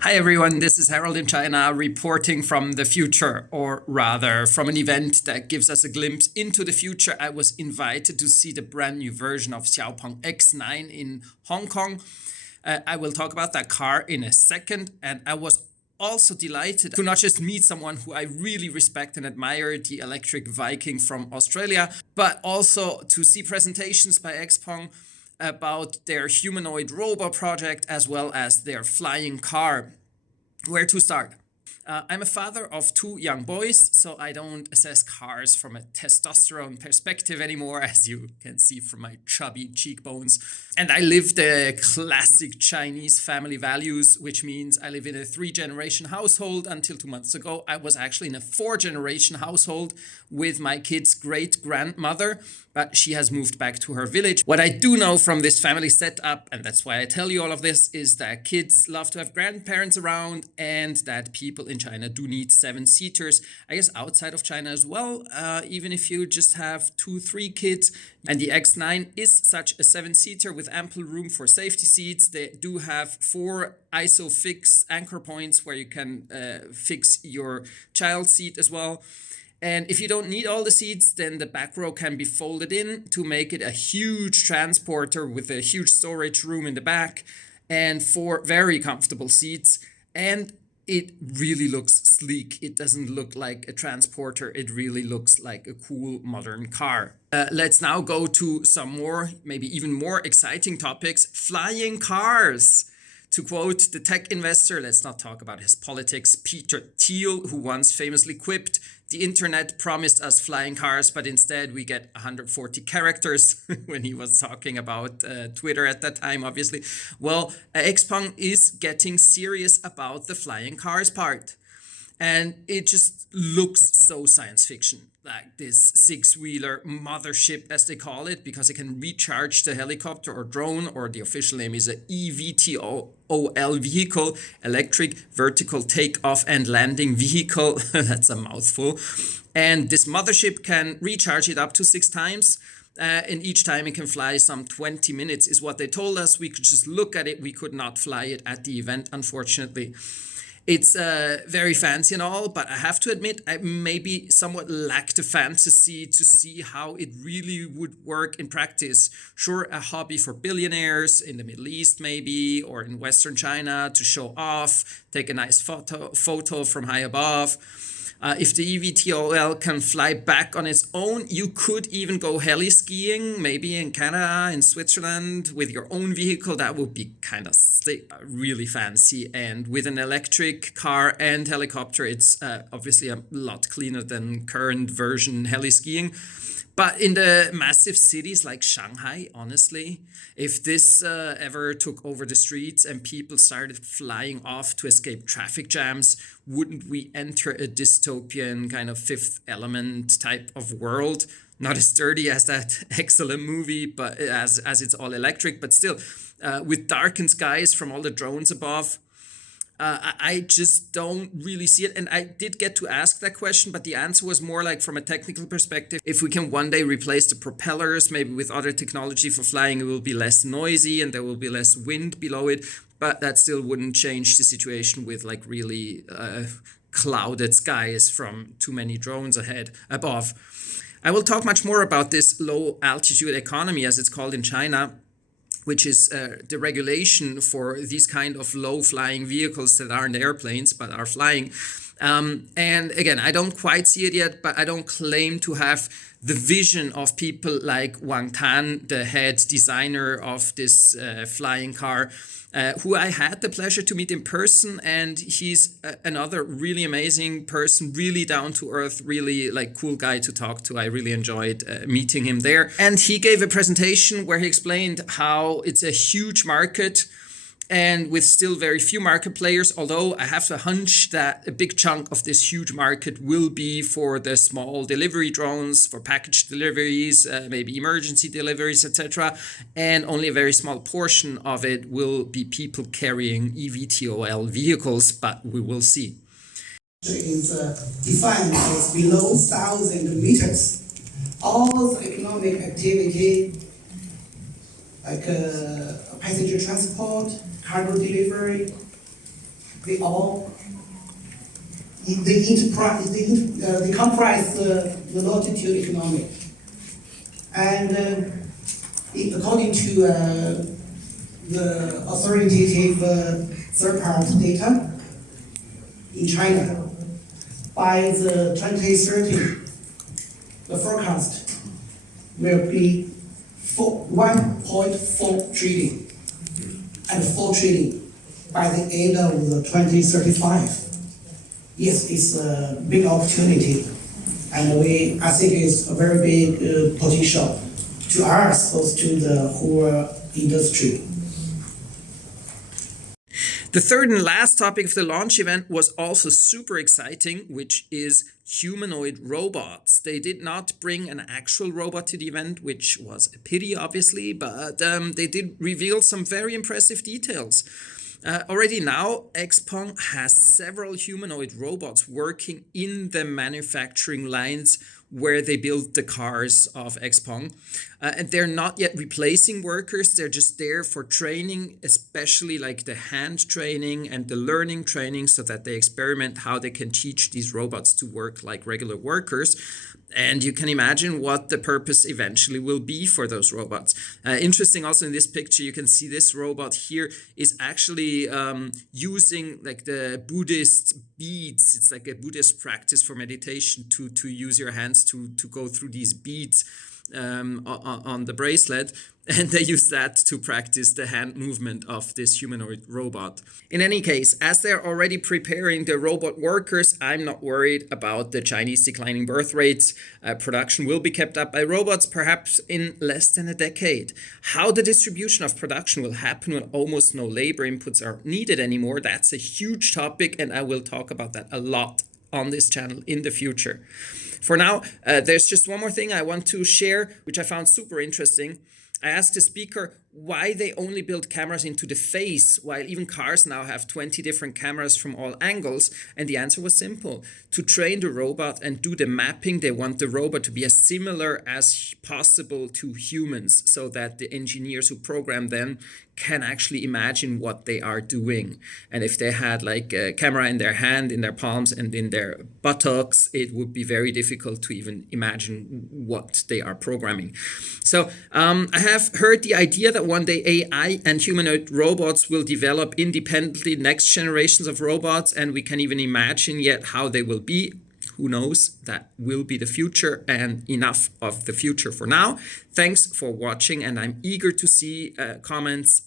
Hi everyone, this is Harold in China reporting from the future, or rather from an event that gives us a glimpse into the future. I was invited to see the brand new version of Xpeng X9 in Hong Kong. I will talk about that car in a second, and I was also delighted to not just meet someone who I really respect and admire, the electric Viking from Australia, but also to see presentations by Xpeng about their humanoid robot project as well as their flying car. Where to start? I'm a father of two young boys, so I don't assess cars from a testosterone perspective anymore, as you can see from my chubby cheekbones. And I live the classic Chinese family values, which means I live in a 3-generation household. Until 2 months ago, I was actually in a 4-generation household with my kid's great-grandmother, but she has moved back to her village. What I do know from this family setup, and that's why I tell you all of this, is that kids love to have grandparents around and that people in China do need 7-seaters. I guess outside of China as well, even if you just have 2-3 kids. And the X9 is such a 7-seater with ample room for safety seats. They do have 4 ISOFIX anchor points where you can fix your child seat as well. And if you don't need all the seats, then the back row can be folded in to make it a huge transporter with a huge storage room in the back and 4 very comfortable seats. And it really looks sleek. It doesn't look like a transporter. It really looks like a cool modern car. Let's now go to some more, maybe even more exciting topics. Flying cars. To quote the tech investor, let's not talk about his politics, Peter Thiel, who once famously quipped, "The internet promised us flying cars, but instead we get 140 characters," when he was talking about Twitter at that time, obviously. Well, Xpeng is getting serious about the flying cars part. And it just looks so science fiction, like this 6-wheeler mothership, as they call it, because it can recharge the helicopter or drone, or the official name is a eVTOL vehicle, electric vertical takeoff and landing vehicle. That's a mouthful. And this mothership can recharge it up to 6 times. And each time it can fly some 20 minutes is what they told us. We could just look at it. We could not fly it at the event, unfortunately. It's very fancy and all, but I have to admit, I maybe somewhat lack the fantasy to see how it really would work in practice. Sure, a hobby for billionaires in the Middle East maybe, or in Western China to show off, take a nice photo from high above. If the eVTOL can fly back on its own, you could even go heli skiing, maybe in Canada, in Switzerland, with your own vehicle. That would be kind of really fancy. And with an electric car and helicopter, it's obviously a lot cleaner than current version heli skiing. But in the massive cities like Shanghai, honestly, if this ever took over the streets and people started flying off to escape traffic jams, wouldn't we enter a dystopian kind of Fifth Element type of world? Not as dirty as that excellent movie, but as it's all electric, but still with darkened skies from all the drones above. I just don't really see it. And I did get to ask that question, but the answer was more like from a technical perspective. If we can one day replace the propellers, maybe with other technology for flying, it will be less noisy and there will be less wind below it. But that still wouldn't change the situation with like really clouded skies from too many drones above. I will talk much more about this low altitude economy, as it's called in China, which is the regulation for these kind of low-flying vehicles that aren't airplanes but are flying. And again, I don't quite see it yet, but I don't claim to have the vision of people like Wang Tan, the head designer of this flying car, who I had the pleasure to meet in person. And he's another really amazing person, really down to earth, really like cool guy to talk to. I really enjoyed meeting him there. And he gave a presentation where he explained how it's a huge market, and with still very few market players, although I have a hunch that a big chunk of this huge market will be for the small delivery drones, for package deliveries, maybe emergency deliveries, etc. And only a very small portion of it will be people carrying eVTOL vehicles, but we will see. Is defined as below 1,000 meters. All the economic activity, like passenger transport, cargo delivery, they all they comprise the longitude economic. And according to the authoritative third-party data in China, by the 2030, the forecast will be 1.4 trillion and 4 trillion by the end of the 2035. Yes, it's a big opportunity, and I think it's a very big potential to us, both to the whole industry. The third and last topic of the launch event was also super exciting, which is humanoid robots. They did not bring an actual robot to the event, which was a pity, obviously, but they did reveal some very impressive details. Already now, Xpeng has several humanoid robots working in the manufacturing lines where they build the cars of Xpeng. And they're not yet replacing workers, they're just there for training, especially like the hand training and the learning training, so that they experiment how they can teach these robots to work like regular workers. And you can imagine what the purpose eventually will be for those robots. Interesting also in this picture, you can see this robot here is actually using like the Buddhist beads. It's like a Buddhist practice for meditation to use your hands to go through these beads on the bracelet. And they use that to practice the hand movement of this humanoid robot. In any case, as they're already preparing the robot workers, I'm not worried about the Chinese declining birth rates. Production will be kept up by robots, perhaps in less than a decade. How the distribution of production will happen when almost no labor inputs are needed anymore, that's a huge topic, and I will talk about that a lot on this channel in the future. For now, there's just one more thing I want to share, which I found super interesting. I asked the speaker why they only build cameras into the face, while even cars now have 20 different cameras from all angles. And the answer was simple. To train the robot and do the mapping, they want the robot to be as similar as possible to humans, so that the engineers who program them can actually imagine what they are doing. And if they had like a camera in their hand, in their palms, and in their buttocks, it would be very difficult to even imagine what they are programming. So I have heard the idea that one day AI and humanoid robots will develop independently next generations of robots, and we can even imagine yet how they will be. Who knows? That will be the future, and enough of the future for now. Thanks for watching, and I'm eager to see comments.